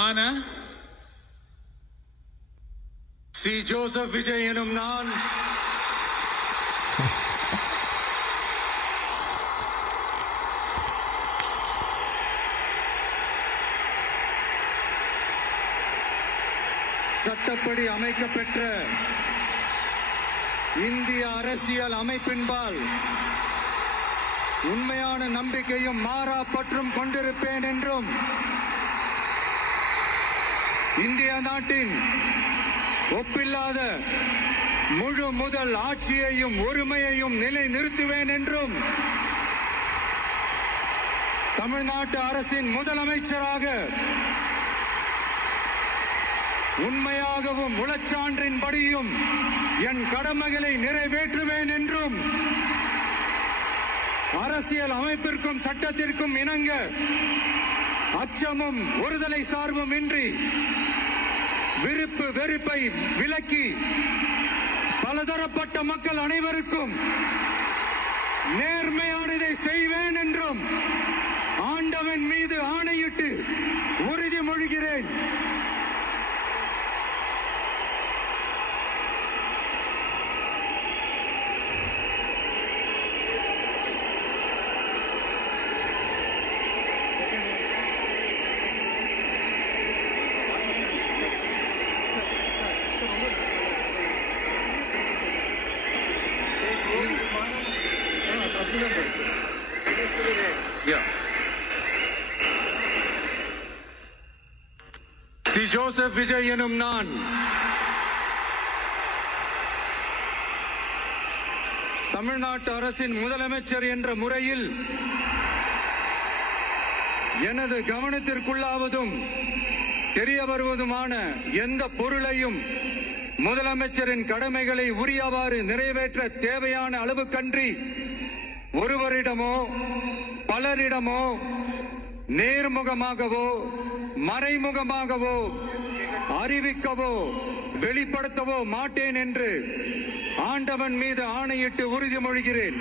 ஆனா C Joseph Vijay எனும் நான் சட்டப்படி அமைக்கப்பெற்ற இந்திய அரசியல் அமைப்பின்பால் உண்மையான நம்பிக்கையும் மாறா பற்றும் கொண்டிருப்பேன் என்றும் இந்திய நாட்டின் ஒப்பில்லாத முழு முதல் ஆட்சியையும் ஒருமையையும் நிலை நிறுத்துவேன் என்றும் தமிழ்நாட்டு அரசின் முதலமைச்சராக உண்மையாகவும் உளச்சான்றின்படியும் என் கடமைகளை நிறைவேற்றுவேன் என்றும் அரசியல் அமைப்பிற்கும் சட்டத்திற்கும் இணங்க அச்சமும் ஒருதலை சார்பும் இன்றி விருப்பு வெறுப்பை விலக்கி பலதரப்பட்ட மக்கள் அனைவருக்கும் நேர்மையானதை செய்வேன் என்றும் ஆண்டவன் மீது ஆணையிட்டு உறுதிமொழிகிறேன். சி ஜோசப் விஜய் எனும் நான் தமிழ்நாட்டு அரசின் முதலமைச்சர் என்ற முறையில் எனது கவனத்திற்குள்ளாவதும் தெரிய வருவதுமான எந்த பொருளையும் முதலமைச்சரின் கடமைகளை உரியவாறு நிறைவேற்ற தேவையான அளவுக்கன்றி ஒருவரிடமோ பலரிடமோ நேர்முகமாகவோ மறைமுகமாகவோ அறிவிக்கவோ வெளிப்படுத்தவோ மாட்டேன் என்று ஆண்டவன் மீது ஆணையிட்டு உறுதிமொழிகிறேன்.